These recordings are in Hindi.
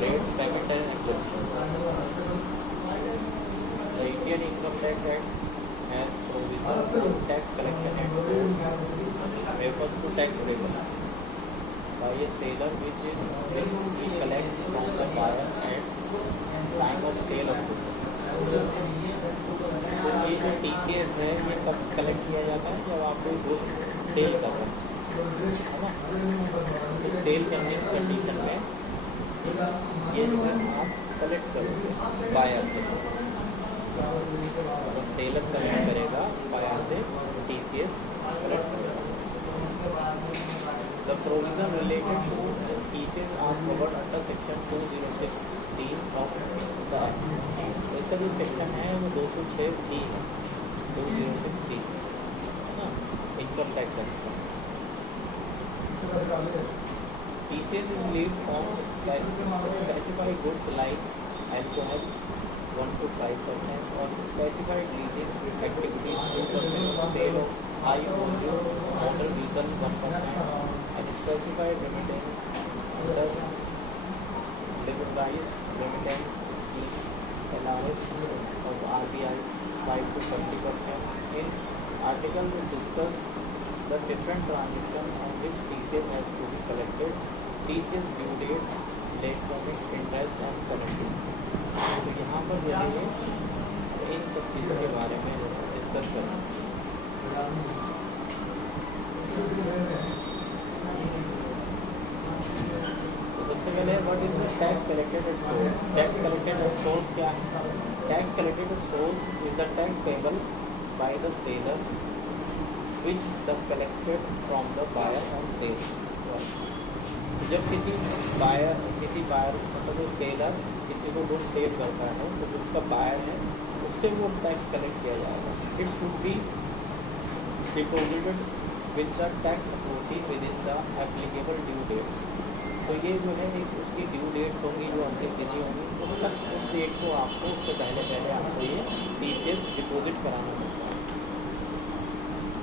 rates, payment and exemption. The Indian Income Tax Act has provision on tax collection and tolls refers to tax payable by a seller which we collect from the buyer at time of sale of goods. ये जो TCS है ये कब कलेक्ट किया जाता है? जब आप कोई गुड्स सेल कर रहे हैं, है ना? सेल करने की कंडीशन में ये जो है आप कलेक्ट करोगे बायर से, तो सेलर कलेक्ट करेगा बायर से, TCS कलेक्ट करेगा. The provision related to TCS are covered under section 206C of the Act. इसका जो सेक्शन है वो 206C है, 206C है ना, income tax act. TCS is levied on specified goods like alcohol 1 to 5% or specified leasing activities 2% sale of high volume motor vehicle 1% and specified remittance under liberalized remittance scheme allowance of RBI 5 to 20%. In article we discuss the different transactions on which TCS has to be collected, TCS due dates, late payment, interest and penalty. तो यहाँ पर जो है ये इन सब चीज़ों के बारे में डिस्कस करेंगे. तो सबसे पहले what is the tax collected at source. Tax collected at source क्या है? Tax collected at source is the tax payable by the seller which the collected from the buyer on sale. जब किसी बायर मतलब वो सेलर किसी को गुड सेल करता है तो जो उसका बायर है उससे वो टैक्स कलेक्ट किया जाएगा. It should be deposited with the tax authority within the applicable due dates. तो ये जो है एक उसकी ड्यू डेट्स होंगी जो अंतिम तिथि होंगी, उस तक उस डेट को आपको उससे पहले आपको ये TCS डिपोजिट कराना होगा.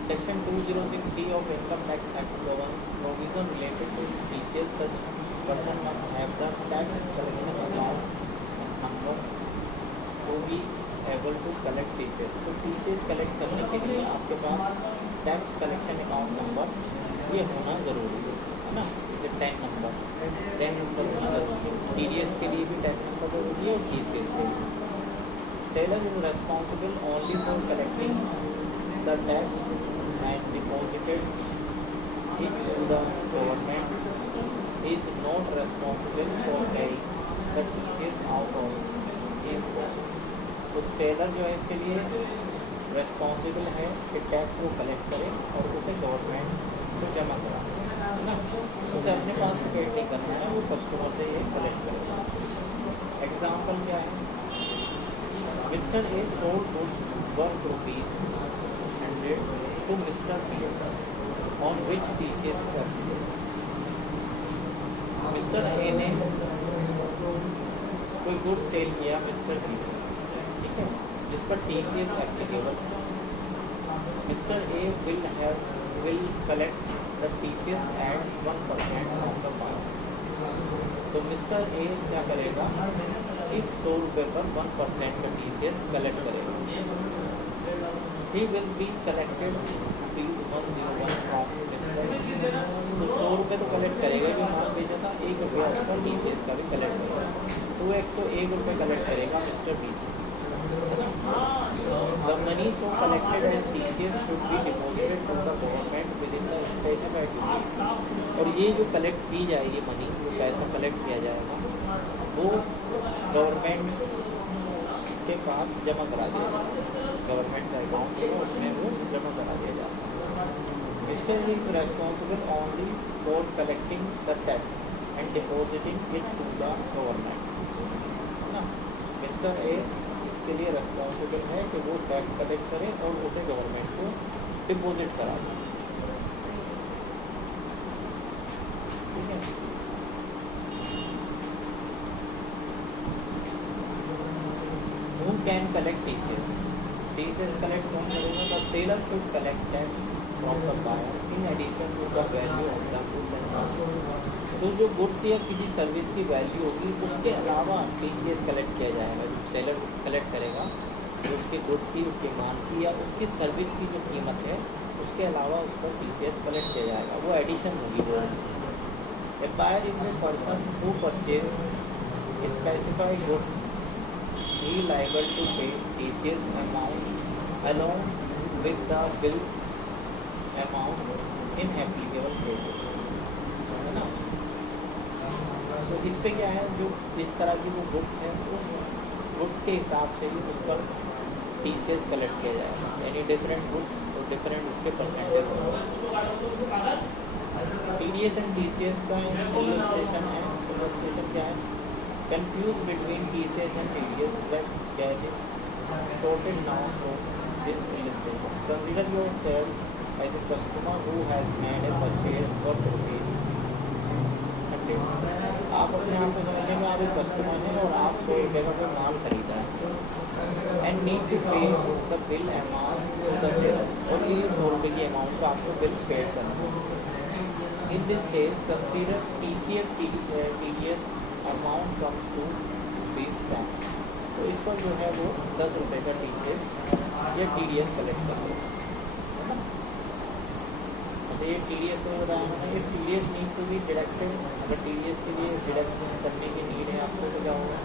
Section 206C of Income Tax Act governs provision related to TCS. Such person must have the tax collection account and number to be able to collect TCS. तो TCS कलेक्ट करने के लिए आपके पास टैक्स कलेक्शन अकाउंट नंबर ये होना ज़रूरी है ना. जैसे 10 नंबर होना ज़रूरी है. TDS के लिए भी 10 नंबर ज़रूरी है और TCS के लिए. Seller is responsible only for collecting the tax and deposited it to the government. Is not responsible for carrying the TCS out of his. तो सेलर जो है इसके लिए रेस्पॉन्सिबल है कि टैक्स वो कलेक्ट करे और उसे गवर्नमेंट को जमा करा, है ना. उसे अपने पास से पेड नहीं करना है, वो कस्टमर से ये कलेक्ट करेगा. एग्जाम्पल क्या है? Mister A sold goods worth ₹100 to Mr. B on which TCS is applicable. Mister A ने कोई गुड सेल किया मिस्टर बी, ठीक है, जिस पर TCS applicable. Mister A will collect the TCS at 1% of the buyer. तो मिस्टर ए क्या करेगा? इस ₹100 पर 1% का TCS कलेक्ट करेगा. He will be collected ₹101 from Mr. तो ₹100 तो कलेक्ट करेगा जो माल बेचा था, ₹1 उसका TCS का भी कलेक्ट करेगा. तो ₹101 कलेक्ट करेगा मिस्टर बी से. The money so collected as TCS should be deposited to the government within the specified period. और ये जो कलेक्ट की जाएगी मनी, जो पैसा कलेक्ट किया जाएगा वो गवर्नमेंट के पास जमा करा दिया जाएगा. गवर्नमेंट का अकाउंट है उसमें वो जमा करा दिया जाता है. Mister is responsible only for collecting the tax and depositing it to the government, है ना. मिस्टर ए इसके लिए रेस्पॉन्सिबल है कि वो टैक्स कलेक्ट करे और उसे गवर्नमेंट को डिपॉजिट करा दे. ठीक है. Who can collect TCS? TCS collect from the seller should collect tax from the buyer in addition to the value of the goods and services. तो जो गुड्स या किसी सर्विस की वैल्यू होगी उसके अलावा TCS कलेक्ट किया जाएगा। जो सेलर कलेक्ट करेगा जो उसके गुड्स की, उसके माल की या उसकी सर्विस की जो कीमत है उसके अलावा उस पर TCS कलेक्ट किया जाएगा, वो एडिशन होगी। वो a buyer is a person who purchase specified goods he liable to pay TCS amount along with the bill amount in applicable cases, है ना। तो इस पे क्या है, जो इस तरह की जो गुड्स हैं उस गुड्स के हिसाब से ही उस पर TCS कलेक्ट किया जाएगा। यानी डिफरेंट गुड्स तो डिफरेंट उसके परसेंटेज होंगे। TDS एंड TCS का इलस्ट्रेशन है। इलस्ट्रेशन क्या है, confuse between TCS and TDS, let's get it sorted now from this illustration. Consider yourself as a customer who has made a purchase for rupees 100. आप अपने आप को समझने में आप एक कस्टमर हैं और आप 100 रुपये का कोई माल खरीदा है and need to pay the bill amount to the seller, और ये 100 रुपये की अमाउंट को आपको बिल पे करना है। In this case consider TCS TDS amount comes to ₹10। तो इस पर जो है वो 10 रुपये का TCS या TDS कलेक्ट कर देगा, है ना। अच्छा, ये TDS में बताया मैंने, ये TDS need to be deducted. अगर TDS के लिए डिडक्ट करने की नीड है आपको तो क्या होगा,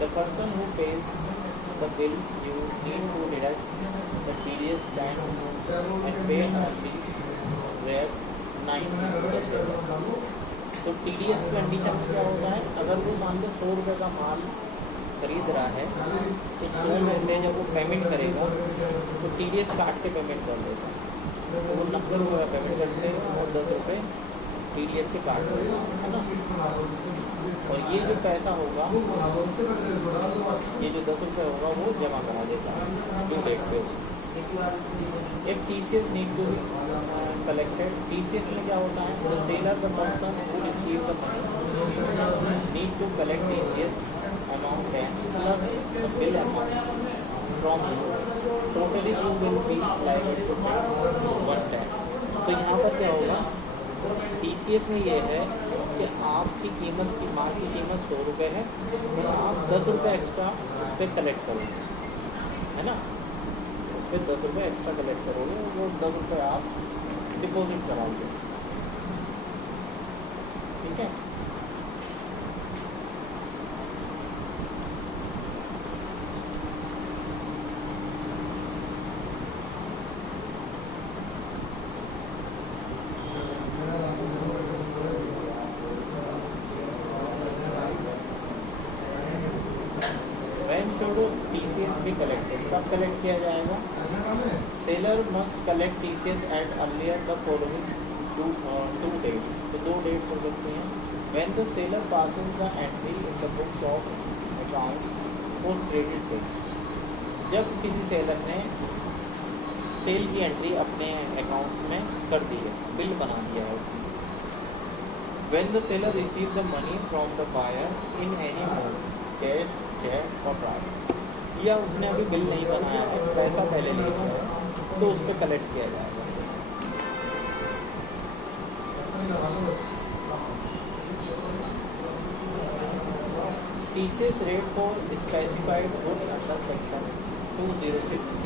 the person who pays the bill you need to deduct the TDS time and pay only rest 9%। तो TDS कंडीशन में क्या होता है, अगर वो मान लो 100 रुपये का माल खरीद रहा है तो 100 में से जब वो पेमेंट करेगा तो TDS काट के पेमेंट कर देता है। तो वो 90 रुपये का पेमेंट करते हैं और 10 रुपये TDS के काट देगा, है ना। और ये जो पैसा होगा, ये जो 10 रुपये होगा वो जमा करा देता है ड्यू डेट पे। एक TCS need to collected. TCS में क्या होता है, the seller the person who receive the money need to collect TCS amount and plus the bill amount from you. Totally you will be liable to pay 110. तो यहाँ पर क्या होगा, TCS में ये है कि आपकी कीमत की माल की कीमत 100 रुपये है और आप 10 रुपये एक्स्ट्रा उस पर कलेक्ट करोगे, है ना। उस पर 10 रुपये एक्स्ट्रा कलेक्ट करोगे और वो 10 रुपये आप डिपॉजिट कराओगे, ठीक है। TCS भी कलेक्टेड, कब कलेक्ट किया जाएगा, seller must collect TCS at earlier the following two dates. तो 2 डेट्स हो सकती हैं। When the seller passing the entry in the books of account for credit sale, जब किसी सेलर ने सेल की एंट्री अपने अकाउंट्स में कर दी है, बिल बना दिया है उसने। When the seller receive the money from the buyer in any mode, cash, cheque और ड्राफ्ट, या उसने अभी बिल नहीं बनाया है, पैसा पहले ले लिया है, तो उस पर कलेक्ट किया जाएगा। TCS rate for specified goods under section 206C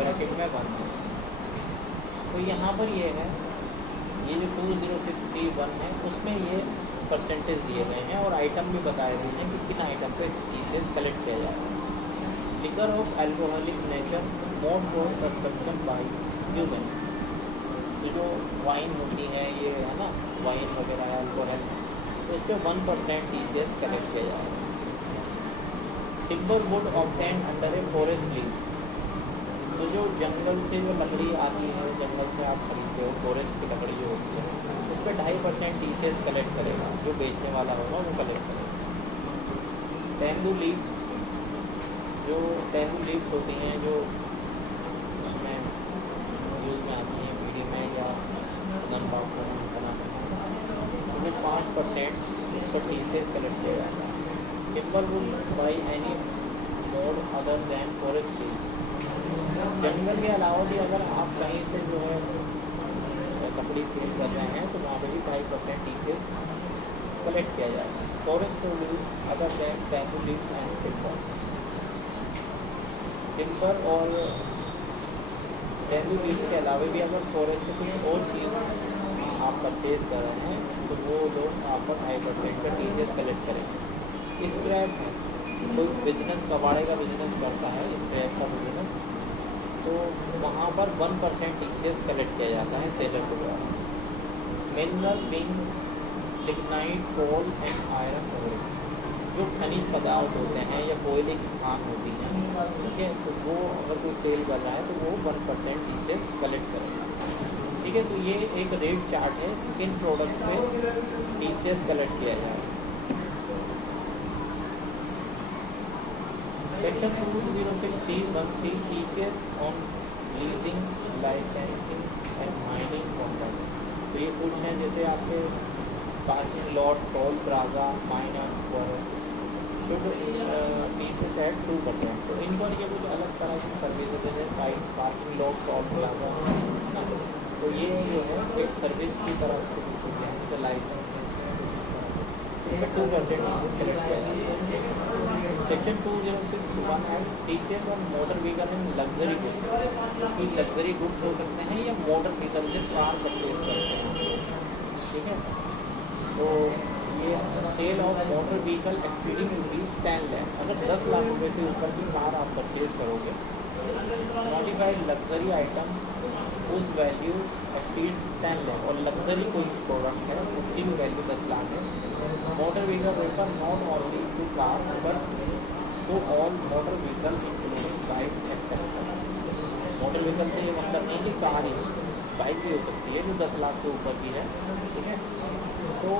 bracket में 1। तो यहाँ पर ये है, ये जो 206C1 है उसमें ये परसेंटेज दिए गए हैं और आइटम भी बताए गए हैं कि किन आइटम पे TCS कलेक्ट किया जाएगा। Liquor of alcoholic nature mode for consumption by human, ये जो वाइन होती है ये, है ना, वाइन वगैरह अल्कोहल, तो इस पर 1% TCS कलेक्ट किया जाएगा। Timber would obtain under a forest lease, तो जो जंगल से जो लकड़ी आती है, जंगल से आप खरीदते हो, फॉरेस्ट की लकड़ी जो होती है, उस पर 2.5% TCS कलेक्ट करेगा, जो बेचने वाला होगा वो कलेक्ट करेगा। टेंगू लीव्स, जो टेंगू लीव्स होती हैं जो उसमें यूज में आती हैं, बीड़ी में या गन पाउडर बनाने में, तो वो 5% इस पर TCS कलेक्ट किया जाता है। Timber wood by any mode other than forest lease, जंगल के अलावा भी अगर आप कहीं से जो है लकड़ी सेल कर रहे हैं तो वहाँ पे भी 5% टीसीएस कलेक्ट किया जाएगा। Forest produce other than bamboo leaves and timber और बैम्बू लीव्स के अलावा भी अगर फॉरेस्ट से कुछ और चीज़ आप परचेज कर रहे हैं तो वो लोग आपका 5% का टीसीएस कलेक्ट करेंगे। स्क्रैप है, कोई बिजनेस कबाड़े का बिजनेस करता है, स्क्रैप का बिजनेस, तो वहाँ पर 1% टीसीएस कलेक्ट किया जाता है सेलर के द्वारा। Mineral being lignite coal and iron ore, जो खनिज पदार्थ होते हैं या कोयले की खान होती हैं, ठीक है, तो वो अगर कोई सेल कर रहा है तो वो 1% टीसीएस कलेक्ट करेगा। ठीक है, तो ये एक रेट चार्ट है किन प्रोडक्ट्स पे टीसीएस कलेक्ट किया जाए। Section 206(1)(c) TCS on leasing, licensing and mining contract. तो ये कुछ हैं जैसे आपके parking lot, toll plaza, miner पर शुड टीसीएस एट 2%। तो इन पर ये कुछ अलग तरह की सर्विसेज है, पार्किंग लॉट, टोल प्लाजा, तो ये जो है एक सर्विस की तरह से कुछ चीज़ें हैं, जैसे लाइसेंस 2% कलेक्ट किया जाता है। Section 206(1) TCS on motor vehicle and luxury goods, कि लग्जरी गुड्स हो सकते हैं या मोटर व्हीकल से कार परचेज करते हैं। ठीक है, तो ये sale of motor vehicle exceeding rupees 10 lakh, अगर 10 लाख रुपये से ऊपर की कार आप परचेज करोगे। मॉडिफाइड लग्जरी आइटम उस वैल्यू एक्सीड्स 10 लाख, और लग्जरी कोई प्रोडक्ट है उसकी भी वैल्यू 10 लाख है। Motor vehicle refer not only to car but to all motor vehicle including bikes etcetera. Motor vehicle से ये मतलब नहीं कि कार ही, बाइक भी हो सकती है जो 10 लाख से ऊपर की है। ठीक है, तो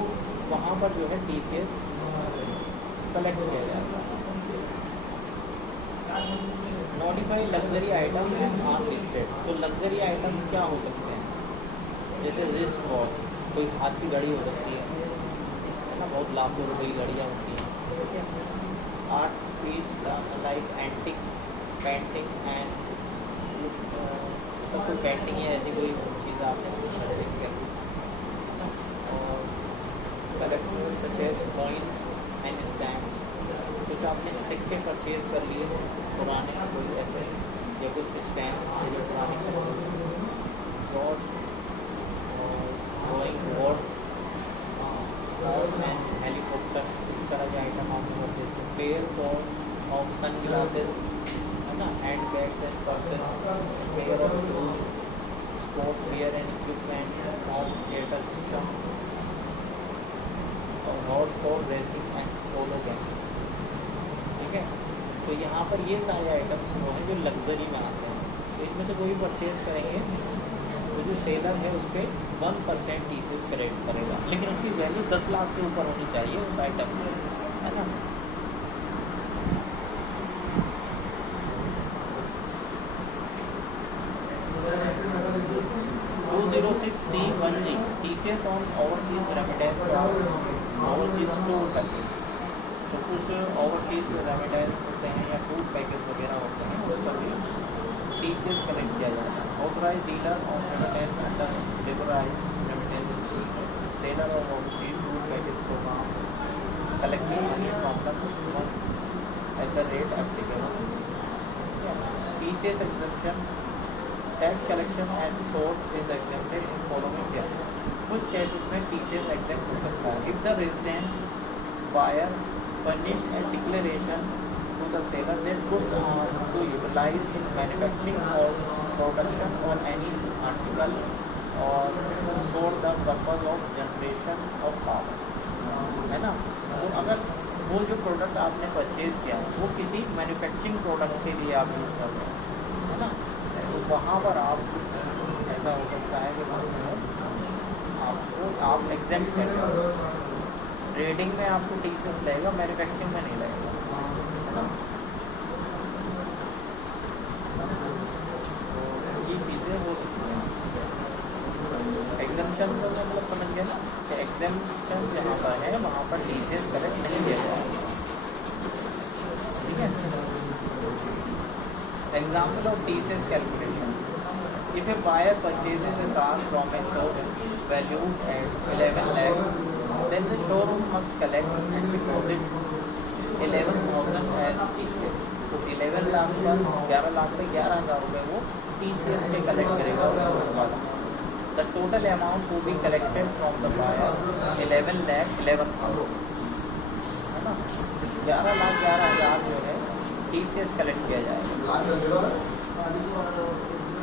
वहाँ पर जो है टीसीएस कलेक्ट किया जाता है। Notified luxury item and unlisted, तो लग्जरी आइटम क्या हो सकते हैं, जैसे रिस्ट वॉच, कोई हाथ की घड़ी हो सकती है ना, बहुत लाखों रुपए की घड़ियाँ होती हैं। ठीक है, art piece like antique painting and तो कोई पेंटिंग है ऐसी कोई चीज़ आपने परचेज करी, और collector such as coins and stamps, कुछ आपने सिक्के परचेज कर लिए पुराने, कोई ऐसे या कुछ स्टैम्प जो पुराने बोर्ड और ड्राइंग बोर्ड एंड हेलीकॉप्टर, इस तरह के आइटम आपने परचेज किए। Pair for of sun glasses है ना, hand bags and purses, pair of shoes, sports wear and equipment, home theatre system, और horse for racing and polo games. ठीक है, तो यहाँ पर ये सारे आइटम्स वो हैं जो लग्जरी में आते हैं। तो इसमें से कोई परचेज करेंगे तो जो सेलर है उस पर 1% टीसीएस कलेक्ट करेगा, लेकिन उसकी वैल्यू 10 लाख से ऊपर होनी चाहिए उस आइटम की, है ना। TCS on overseas remittance, overseas tour package, तो कुछ ओवरसीज रेमिटेंस होते हैं या टूर पैकेज वगैरह होते हैं, उस पर भी टीसीएस कलेक्ट किया जाता है। Authorise dealer on remittance under liberalise remittance seller of overseas tour package programme collecting money from the customer at the rate applicable. TCS exemption, tax collection and source is exempted in following cases, कुछ केसेस में टीसीएस एग्जेम्प्ट हो सकता है। If the resident buyer furnish a declaration to the seller that goods are to utilize in manufacturing or production or any article or for the purpose of generation of power, है ना। तो अगर वो जो प्रोडक्ट आपने परचेज किया वो किसी मैन्युफैक्चरिंग प्रोडक्ट के लिए आप यूज़ कर रहे हैं, है ना, तो वहाँ पर आप ऐसा हो सकता है कि आपको आप एग्जेम्प्ट कर रहे हो। ट्रेडिंग में आपको टीसीएस लगेगा, मैन्युफैक्चरिंग में नहीं लगेगा, है ना। तो ये चीज़ें हो सकती हैं। एग्जाम्पशन तो मतलब समझ गए ना कि एग्जाम्पशन जहाँ पर है वहाँ पर टीसीएस कलेक्ट नहीं किया जाएगा। ठीक है, example of TCS calculation, If a buyer purchases a car from a showroom valued at 11 lakh, then the showroom must collect and deposit 11,000 as TCS. तो 11 लाख पर 11 लाख पे 11,000 रुपये वो TCS के कलेक्ट करेगा शोरूम वाला. The total amount to be collected from the buyer 11 lakh 11,000 है ना. 11 लाख 11,000 जो है TCS कलेक्ट किया जाएगा.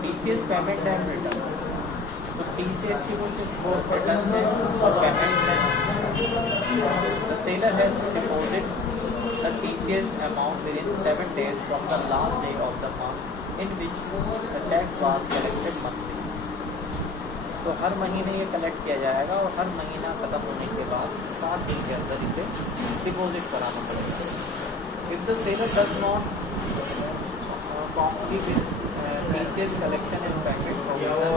TCS payment and return. तो TCS की वो रिटर्न है और पेमेंट है. The seller has to deposit the TCS amount within 7 days from the last day of the month in which the tax was collected monthly. तो हर महीने ये कलेक्ट किया जाएगा और हर महीना ख़त्म होने के बाद 7 दिन के अंदर इसे डिपॉजिट कराना पड़ेगा. If the seller does not comply with TCS collection and payment provision,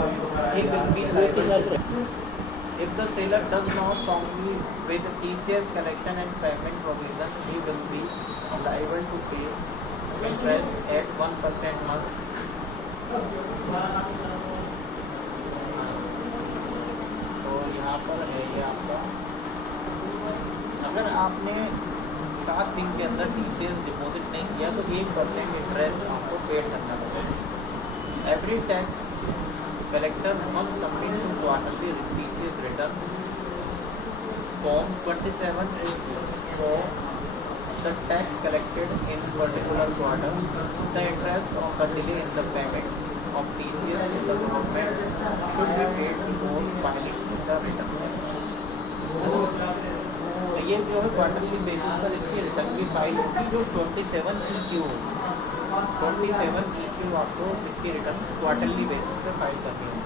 he will be liable. If the seller does not comply with TCS collection and payment provision, he will be liable to pay interest at 1% month. तो यहाँ पर है ये आपका, अगर आपने 7 दिन के अंदर TCS डिपॉजिट नहीं किया तो 1% इंटरेस्ट आपको पेड करना पड़ेगा. Every tax collector must submit to quarterly TCS return form 27 for the tax collected in particular quarter. The interest on the delay in the payment of TCS to the government should be paid before filing the return. ये जो है क्वार्टरली बेसिस पर इसकी रिटर्न की फाइल होगी जो 27 EQ होगी. 27 EQ आपको इसकी रिटर्न क्वार्टरली बेसिस पर फाइल करनी है.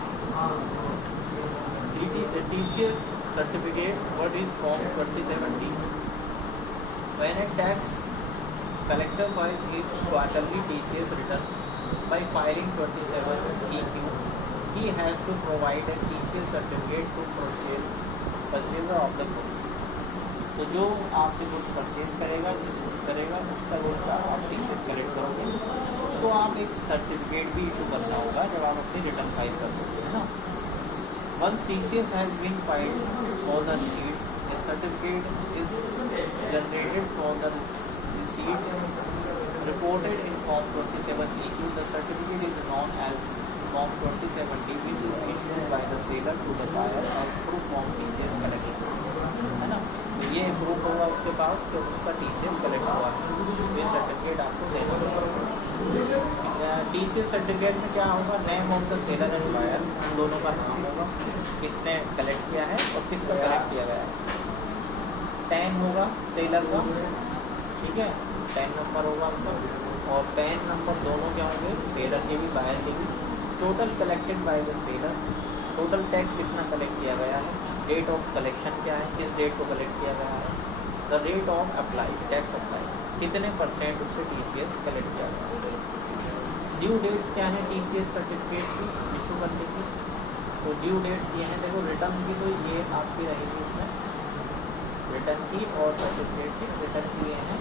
TCS certificate what is form 27D. When a tax collector files his quarterly TCS return by filing 27 EQ, he has to provide a TCS certificate to purchaser of the goods. तो जो आपसे कुछ परचेज करेगा उसका आप TCS कलेक्ट करोगे, उसको आप एक सर्टिफिकेट भी इशू करना होगा जब आप अपनी रिटर्न फाइल करोगे, है ना. Once TCS has been filed for the receipts, a certificate is generated for the receipt reported in Form 27 EQ. The certificate is known as Form 27D, which is issued by the seller to the buyer as proof of TCS collection, है ना. ये प्रूफ होगा उसके पास कि उसका TCS कलेक्ट हुआ है. ये सर्टिफिकेट आपको देना होगा. TCS सर्टिफिकेट में क्या होगा, name of the seller and buyer, दोनों का नाम होगा, किसने कलेक्ट किया है और किसका कलेक्ट किया गया है. 10 होगा सेलर का, ठीक है, 10 नंबर होगा उसका, और पैन नंबर दोनों क्या होंगे, सेलर के भी बायर के भी. Total collected by the seller, total tax कितना कलेक्ट किया गया है, डेट ऑफ कलेक्शन क्या है, किस डेट को कलेक्ट किया गया है, the rate of apply tax apply, कितने % उससे TCS कलेक्ट किया गया है. ड्यू डेट्स क्या है TCS सर्टिफिकेट की इशू करने की. तो ड्यू डेट्स ये हैं, देखो रिटर्न की तो ये आपकी रहेगी इसमें, रिटर्न की और सर्टिफिकेट की. रिटर्न की ये हैं,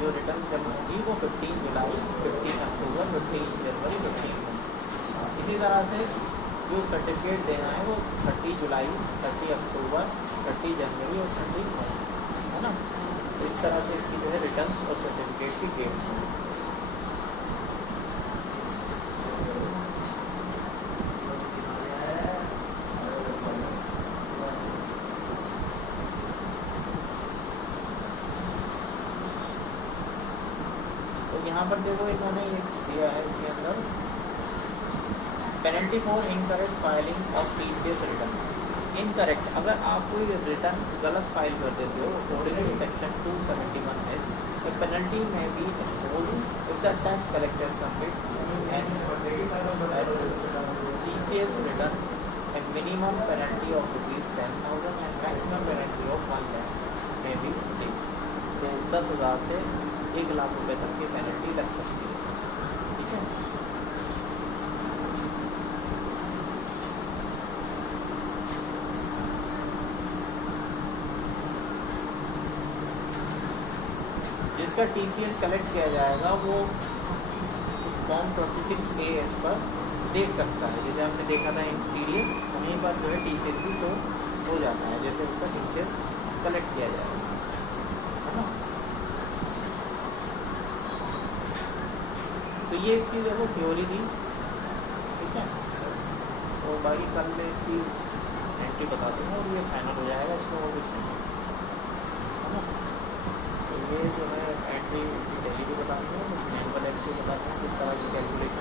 जो रिटर्न जब होगी वो 15 जुलाई, 15 अक्टूबर, 15 जनवरी, 15 मई. इसी तरह से जो सर्टिफिकेट देना है वो 30 जुलाई, 30 अक्टूबर, 30 जनवरी और 30 मई, है ना. तो इस तरह से इसकी जो है रिटर्न्स और सर्टिफिकेट की डेट्स हैं. तो यहाँ पर देखो इन्होंने ये दिया है इसके अंदर, penalty for incorrect filing of TCS return. Incorrect, अगर आप कोई रिटर्न गलत फाइल कर देते हो according to section 271H, the penalty may be imposed if the tax collector submit an TCS return. A minimum penalty of ₹10,000 and maximum penalty of 1 lakh may be taken. तो 10,000 से 1 लाख रुपए तक की पेनल्टी लग सकती है, ठीक है. जिसका TCS कलेक्ट किया जाएगा वो फॉर्म 26AS पर देख सकता है। जैसे हमने देखा था TDS, वहीं पर जो है TCS भी तो हो जाता है, जैसे उसका TCS कलेक्ट किया जाएगा, है ना। तो ये इसकी देखो थ्योरी थी, ठीक है। तो बाकी कल मैं इसकी एंट्री बता दूँगा और ये फाइनल हो जाएगा, इसमें और कुछ नहीं है ना। तो ये जो है एंट्री इसकी डेली भी बता दूँगा, कुछ मैनुअल एंट्री बता दूँगा, किस तरह की कैलकुलेशन